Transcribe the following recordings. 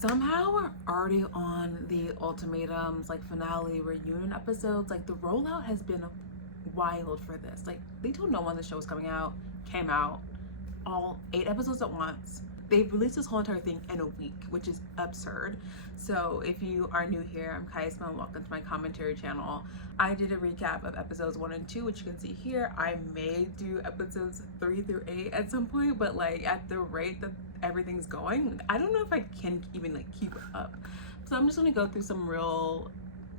Somehow we're already on the Ultimatums, like finale reunion episodes. Like the rollout has been wild for this. Like they told no one the show was coming out, came out, all 8 episodes at once. They've released this whole entire thing in a week, which is absurd. So if you are new here, I'm Kaisma and welcome to my commentary channel. I did a recap of episodes 1 and 2, which you can see here. I may do episodes 3 through 8 at some point, but like at the rate that everything's going, I don't know if I can even like keep up. So I'm just gonna go through some real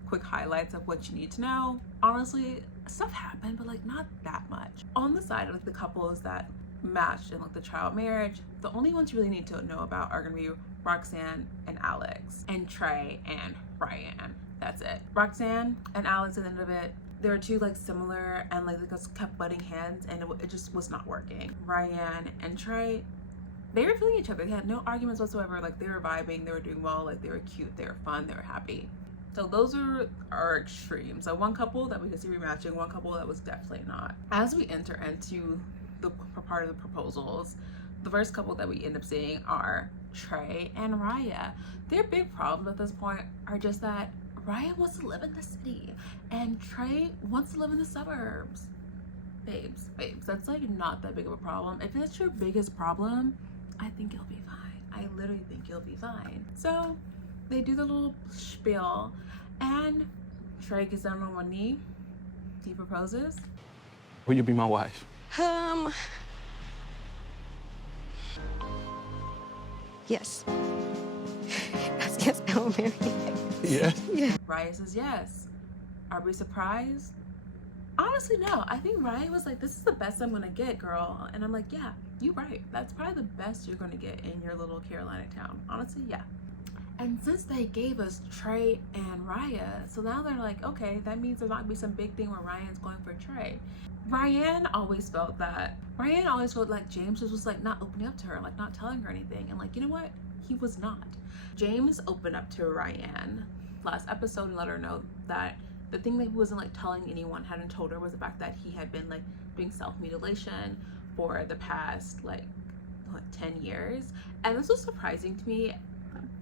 quick highlights of what you need to know. Honestly, stuff happened, but like not that much. On the side of like the couples that matched in like the child marriage, the only ones you really need to know about are gonna be Roxanne and Alex, and Trey and Ryan. That's it. Roxanne and Alex, at the end of it, they were two like similar, and like they just kept butting heads, and it just was not working. Ryan and Trey, they were feeling each other. They had no arguments whatsoever. Like they were vibing, they were doing well, like they were cute, they were fun, they were happy. So those are our extremes. So one couple that we could see rematching, one couple that was definitely not. As we enter into the part of the proposals, the first couple that we end up seeing are Trey and Raya. Their big problems at this point are just that Raya wants to live in the city and Trey wants to live in the suburbs. Babes, that's like not that big of a problem. If that's your biggest problem, I think you'll be fine. I literally think you'll be fine. So they do the little spiel and Trey gets down on one knee. He proposes. Will you be my wife? Yes. Yes, I will marry you. Yeah. Yeah. Raya says yes. Are we surprised? Honestly, no. I think Raya was like, this is the best I'm gonna get, girl. And I'm like, yeah, you're right. That's probably the best you're gonna get in your little Carolina town. Honestly, yeah. And since they gave us Trey and Raya, so now they're like, okay, that means there's not gonna be some big thing where Ryan's going for Trey. Ryan always felt like James was like not opening up to her, like not telling her anything. And like, you know what? He was not. James opened up to Ryan last episode and let her know that the thing that he wasn't like telling anyone, hadn't told her, was the fact that he had been like doing self-mutilation for the past like what, 10 years. And this was surprising to me.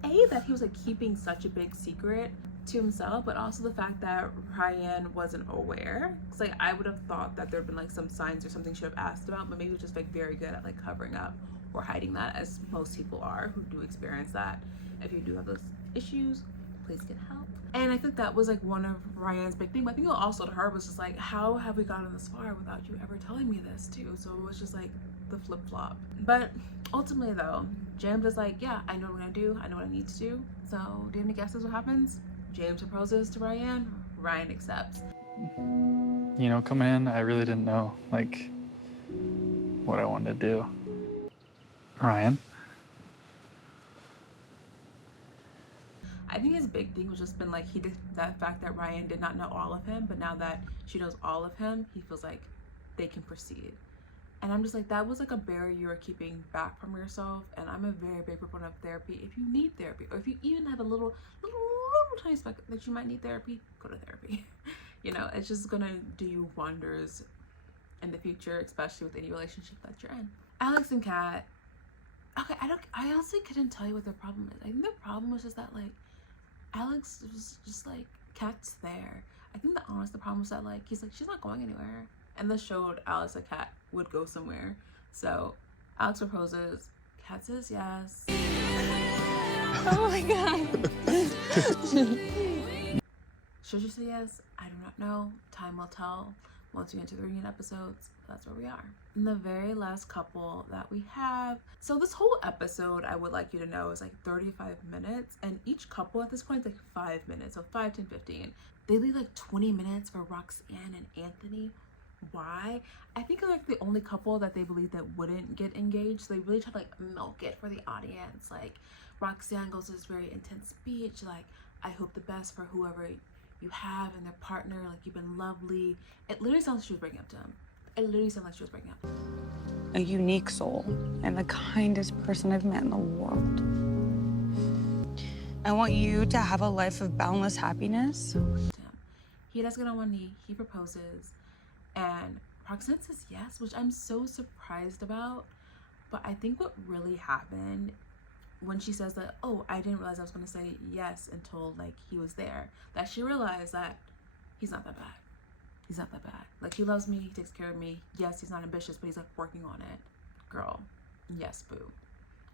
That he was like keeping such a big secret to himself, but also the fact that Ryan wasn't aware. Because like I would have thought that there had been like some signs or something she should have asked about, but maybe just like very good at like covering up or hiding that, as most people are who do experience that. If you do have those issues, please get help. And I think that was like one of Ryan's big thing, but I think also to her was just like, how have we gotten this far without you ever telling me this too? So it was just like the flip-flop. But ultimately though, James is like, yeah, I know what I'm gonna do, I know what I need to do. So do you have any guesses what happens? James proposes to Ryan, Ryan accepts. You know, coming in, I really didn't know, like, what I wanted to do. Ryan? I think his big thing was just been like, he did that fact that Ryan did not know all of him, but now that she knows all of him, he feels like they can proceed. And I'm just like, that was like a barrier you were keeping back from yourself. And I'm a very big proponent of therapy. If you need therapy, or if you even have a little tiny speck that you might need therapy, go to therapy. You know, it's just gonna do you wonders in the future, especially with any relationship that you're in. Alex and Kat, okay, I honestly couldn't tell you what their problem is. I think their problem was just that like Alex was just like, Kat's there. I think the problem was that like he's like, she's not going anywhere. And this showed Alex that Kat would go somewhere. So Alex proposes, Kat says yes. Oh my god. Should you say yes? I do not know. Time will tell. Once we get to the reunion episodes, that's where we are. And the very last couple that we have, so this whole episode, I would like you to know, is like 35 minutes, and each couple at this point is like 5 minutes, so 5, 10, 15. They leave like 20 minutes for Roxanne and Anthony. Why? I think like the only couple that they believe that wouldn't get engaged, so they really try to like milk it for the audience. Like Roxanne goes to this very intense speech, like, I hope the best for whoever you have and their partner, like you've been lovely. It literally sounds like she was breaking up to him. It literally sounds like she was breaking up. A unique soul and the kindest person I've met in the world. I want you to have a life of boundless happiness. He does get on one knee, he proposes, and Roxanne says yes, which I'm so surprised about. But I think what really happened when she says that, oh, I didn't realize I was going to say yes until like he was there, that she realized that he's not that bad. He's not that bad. Like, he loves me, he takes care of me. Yes, he's not ambitious, but he's like working on it. Girl, yes, boo.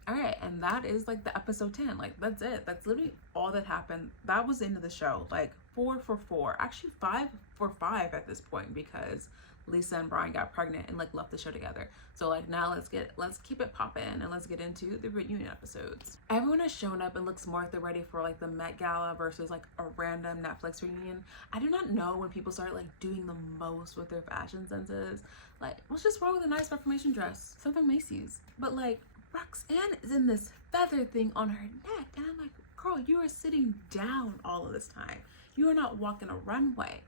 All right, and that is like the episode 10. Like, that's it. That's literally all that happened. That was the end of the show. Like, 4 for 4. Actually, 5 for 5 at this point, because Lisa and Brian got pregnant and like left the show together. So like, now let's keep it popping and let's get into the reunion episodes. Everyone has shown up and looks more like they're ready for like the Met Gala versus like a random Netflix reunion. I do not know when people start like doing the most with their fashion senses. Like, what's just wrong with a nice Reformation dress? Something Macy's. But like, Roxanne is in this feather thing on her neck, and I'm like, girl, you are sitting down all of this time. You are not walking a runway.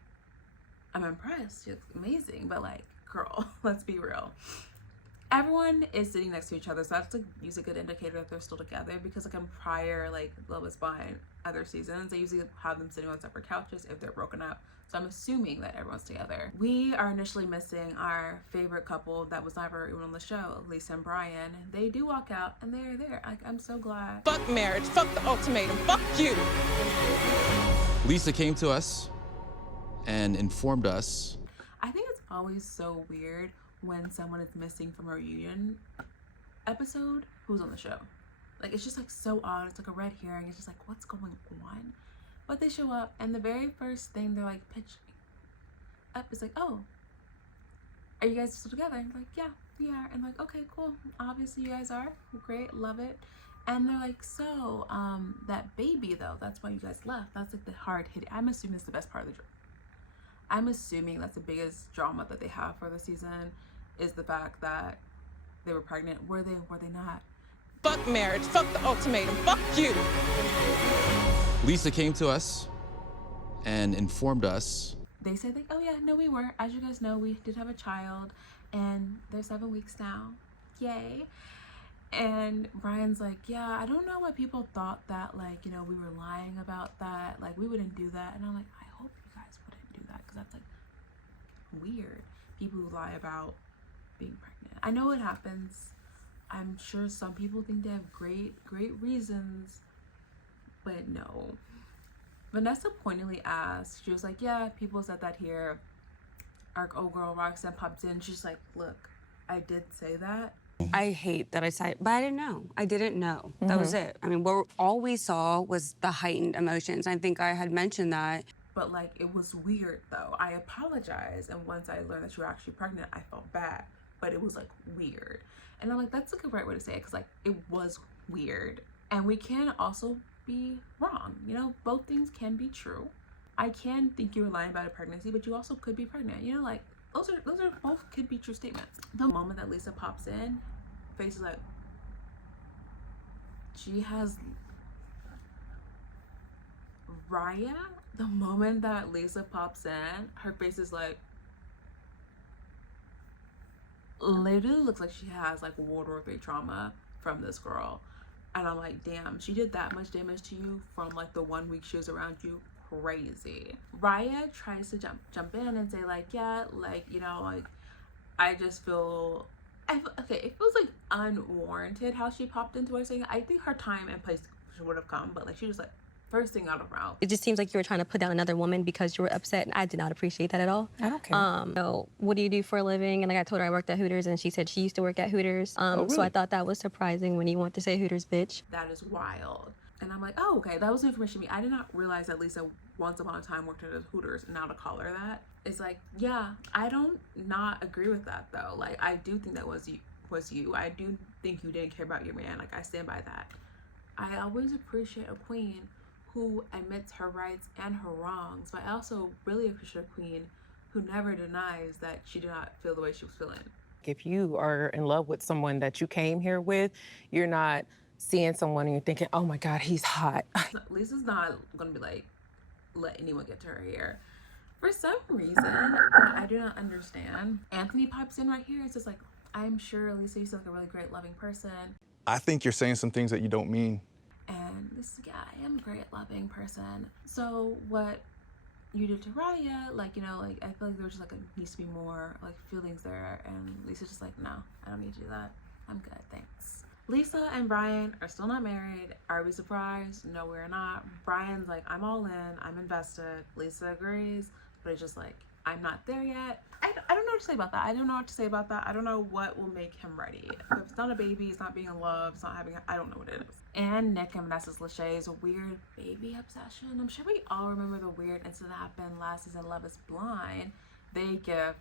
I'm impressed. She looks amazing, but like, girl, let's be real. Everyone is sitting next to each other, so that's like usually a good indicator that they're still together, because like in prior like Love Is Blind other seasons, they usually have them sitting on separate couches if they're broken up. So I'm assuming that everyone's together. We are initially missing our favorite couple that was never even on the show, Lisa and Brian. They do walk out and they're there. Like, I'm so glad. Fuck marriage, fuck the ultimatum, fuck you. Lisa came to us and informed us. I think it's always so weird when someone is missing from a reunion episode who's on the show. Like, it's just like so odd. It's like a red herring. It's just like, what's going on? But they show up, and the very first thing they're like pitching up is like, oh, are you guys still together? And like, yeah, we are. And like, okay, cool. Obviously you guys are. Great, love it. And they're like, so that baby though, that's why you guys left. That's like the hard hit. I'm assuming it's the best part of the drama. I'm assuming that's the biggest drama that they have for the season, is the fact that they were pregnant. Were they not? Fuck marriage, fuck the ultimatum, fuck you. Lisa came to us and informed us. They said like, oh yeah, no, we were. As you guys know, we did have a child, and they're 7 weeks now. Yay. And Brian's like, yeah, I don't know why people thought that, like, you know, we were lying about that. Like, we wouldn't do that. And I'm like, I hope you guys wouldn't do that, because that's like weird. People who lie about being pregnant. I know it happens. I'm sure some people think they have great reasons, but no. Vanessa pointedly asked, she was like, yeah, people said that here. Our old girl Roxanne pops in. She's like, look, I did say that. I hate that I said, but I didn't know. I didn't know. That was it. I mean, all we saw was the heightened emotions. I think I had mentioned that. But like, it was weird though. I apologize, and once I learned that you were actually pregnant, I felt bad. But it was like weird. And I'm like, that's like a right way to say it, because like, it was weird. And we can also be wrong. You know, both things can be true. I can think you were lying about a pregnancy, but you also could be pregnant. You know, like, those are both could be true statements. The moment that Lisa pops in, face is like, she has Raya. The moment that Lisa pops in, her face is like, literally looks like she has like World War III trauma from this girl. And I'm like, damn, she did that much damage to you from like the 1 week she was around you. Crazy. Raya tries to jump in and say like, yeah, like, you know, like, I just feel, okay, it feels like unwarranted how she popped into her saying, I think her time and place would have come, but like, she was like, first thing out of her mouth. It just seems like you were trying to put down another woman because you were upset, and I did not appreciate that at all. I don't care. So what do you do for a living? And like, I told her I worked at Hooters, and she said she used to work at Hooters. Really? So I thought that was surprising when you want to say Hooters, bitch. That is wild. And I'm like, oh, okay, that was new information to me. I did not realize that Lisa once upon a time worked at a Hooters, and now to call her that, it's like, yeah, I don't not agree with that though. Like, I do think that was you. I do think you didn't care about your man. Like, I stand by that. I always appreciate a queen who admits her rights and her wrongs, but I also really appreciate a queen who never denies that she did not feel the way she was feeling. If you are in love with someone that you came here with, you're not seeing someone and you're thinking, oh my God, he's hot. Lisa's not gonna be like, let anyone get to her hair. For some reason, I do not understand. Anthony pops in right here. It's just like, I'm sure Lisa, you seem like a really great, loving person. I think you're saying some things that you don't mean. And this is, yeah, I am a great, loving person. So what you did to Raya, like, you know, like, I feel like there was just like needs to be more like feelings there. And Lisa's just like, no, I don't need to do that. I'm good, thanks. Lisa and Brian are still not married. Are we surprised? No, we're not. Brian's like, I'm all in, I'm invested. Lisa agrees, but it's just like, I'm not there yet. I don't know what to say about that. I don't know what to say about that. I don't know what will make him ready. If it's not a baby, it's not being in love, it's not having, I don't know what it is. And Nick and Vanessa's Lachey's weird baby obsession. I'm sure we all remember the weird incident that happened last season, Love is Blind. They gift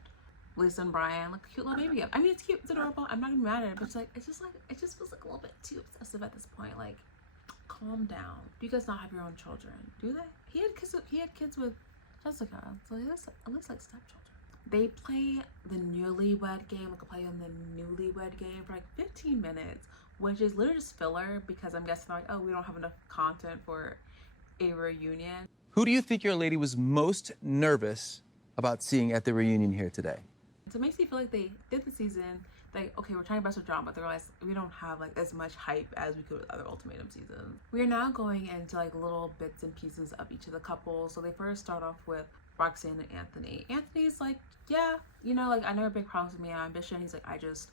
Lisa and Brian like a cute little baby gift. I mean, it's cute, it's adorable. I'm not gonna be mad at it, but it's like, it just feels like a little bit too obsessive at this point. Like, calm down. Do you guys not have your own children? Do they? He had kids with Jessica, so it looks like stepchildren. They play the newlywed game, like play on the newlywed game for like 15 minutes, which is literally just filler because I'm guessing like, oh, we don't have enough content for a reunion. Who do you think your lady was most nervous about seeing at the reunion here today? So it makes me feel like they did the season, like, okay, we're trying to best with drama, but they realized we don't have like as much hype as we could with other Ultimatum seasons. We are now going into like little bits and pieces of each of the couples. So they first start off with Roxanne and Anthony. Anthony's like, yeah, you know, like, I never big problems with me and ambition. He's like, I just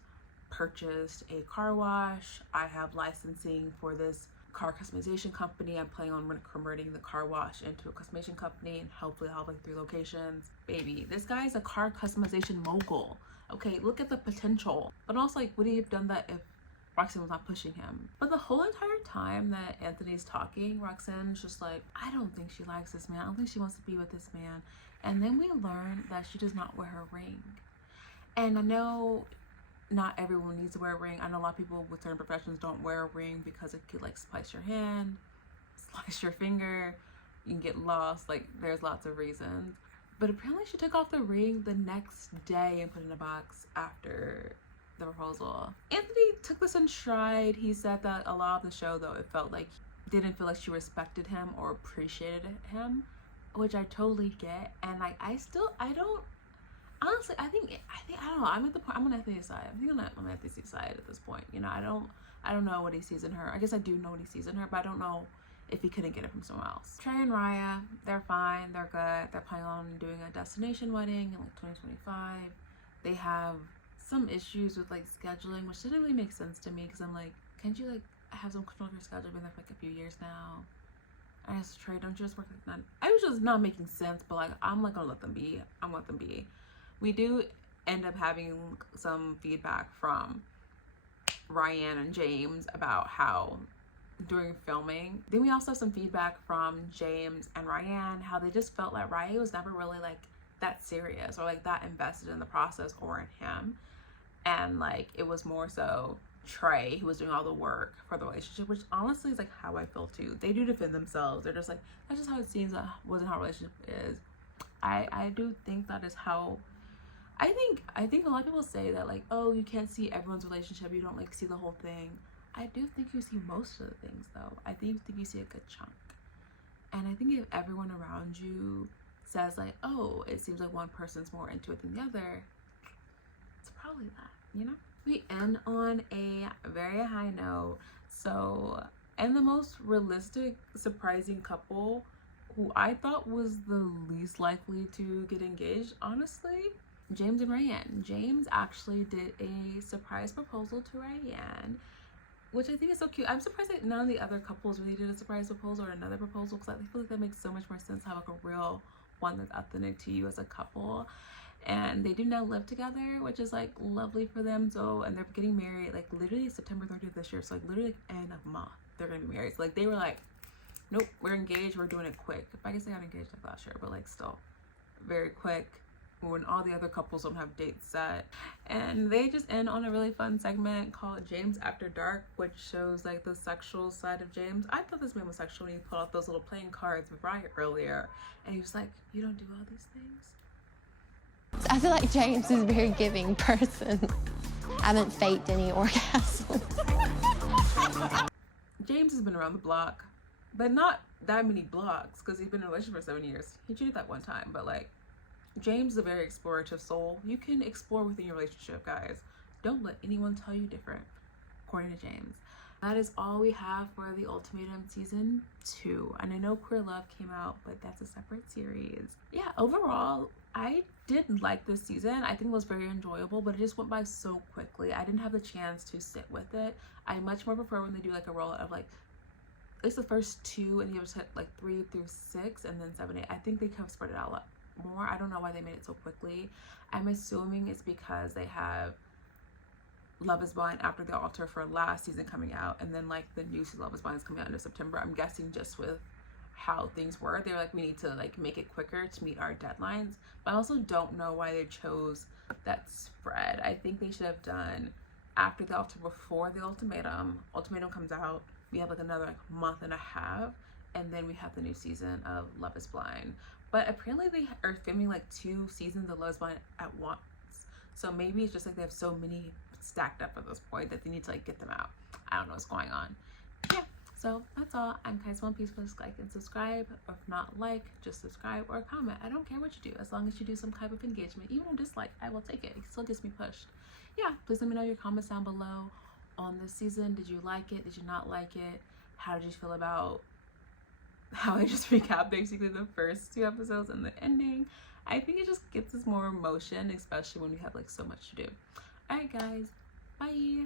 purchased a car wash. I have licensing for this car customization company. I'm planning on converting the car wash into a customization company and hopefully I'll have like 3 locations. Baby, this guy is a car customization mogul. Okay, look at the potential. But also, like, would he have done that if Roxanne was not pushing him? But the whole entire time that Anthony's talking, Roxanne's just like, I don't think she likes this man. I don't think she wants to be with this man. And then we learn that she does not wear her ring. And I know not everyone needs to wear a ring. I know a lot of people with certain professions don't wear a ring because it could like slice your hand, slice your finger, you can get lost, like there's lots of reasons. But apparently she took off the ring the next day and put it in a box after the proposal. Anthony took this in stride. He said that a lot of the show though, it felt like didn't feel like she respected him or appreciated him, which I totally get. And like I don't honestly, I think I don't know. I'm at the point. I'm on Anthony's side. I think I'm on Anthony's side at this point. You know, I don't know what he sees in her. I guess I do know what he sees in her, but I don't know if he couldn't get it from someone else. Trey and Raya, they're fine. They're good. They're planning on doing a destination wedding in like 2025. They have some issues with like scheduling, which didn't really make sense to me because I'm like, can't you like have some control of your schedule? Been there for like a few years now. I asked Trey, don't you just work like that? I was just not making sense, but like I'm like gonna let them be. I'm gonna let them be. We do end up having some feedback from Ryan and James about how during filming. Then we also have some feedback from James and Ryan, how they just felt like Ryan was never really like that serious or like that invested in the process or in him. And like it was more so Trey who was doing all the work for the relationship, which honestly is like how I feel too. They do defend themselves. They're just like, that's just how it seems. That wasn't how a relationship is. I do think that is how I think a lot of people say that like, oh, you can't see everyone's relationship, you don't like see the whole thing. I do think you see most of the things though. I think you see a good chunk. And I think if everyone around you says like, oh, it seems like one person's more into it than the other, it's probably that, you know? We end on a very high note. So, and the most realistic, surprising couple who I thought was the least likely to get engaged, honestly, James and Ryan. James actually did a surprise proposal to Ryan, which I think is so cute. I'm surprised that none of the other couples really did a surprise proposal or another proposal, because I feel like that makes so much more sense to have like a real one that's authentic to you as a couple. And they do now live together, which is like lovely for them. So, and they're getting married like literally September 30th this year. So like literally like end of month they're gonna be married. So like they were like, nope, we're engaged, we're doing it quick. I guess they got engaged like last year, but like still very quick when all the other couples don't have dates set. And they just end on a really fun segment called James After Dark, which shows like the sexual side of James. I thought this man was sexual when he pulled out those little playing cards with Raya earlier, and he was like, you don't do all these things? I feel like James is a very giving person. I haven't faked any orgasms. James has been around the block, but not that many blocks, because he's been in a relationship for 7 years. He cheated that one time, but like, James is a very explorative soul. You can explore within your relationship, guys. Don't let anyone tell you different, according to James. That is all we have for the Ultimatum season 2. And I know Queer Love came out, but that's a separate series. Yeah, overall, I did like this season. I think it was very enjoyable, but it just went by so quickly. I didn't have the chance to sit with it. I much more prefer when they do like a rollout of like at least the first 2 and the other set like 3 through 6 and then 7, 8. I think they could have spread it out a lot more. I don't know why they made it so quickly. I'm assuming it's because they have Love is Blind After the Altar for last season coming out, and then like the new season Love is Blind is coming out in September. I'm guessing just with how things were, they were like, we need to like make it quicker to meet our deadlines. But I also don't know why they chose that spread. I think they should have done After the Altar before the Ultimatum. Ultimatum comes out, we have like another like month and a half, and then we have the new season of Love is Blind. But apparently they are filming like 2 seasons of Love is Blind at once. So maybe it's just like they have so many stacked up at this point that they need to like get them out. I don't know what's going on. Yeah, so that's all. I'm Kai's One Piece. Please like and subscribe, or if not like, just subscribe or comment. I don't care what you do, as long as you do some type of engagement. Even a dislike, I will take it. It still gets me pushed. Yeah, please let me know your comments down below on this season. Did you like it? Did you not like it? How did you feel about how I just recapped basically the first 2 episodes and the ending? I think it just gets us more emotion, especially when we have like so much to do. All right, guys, bye.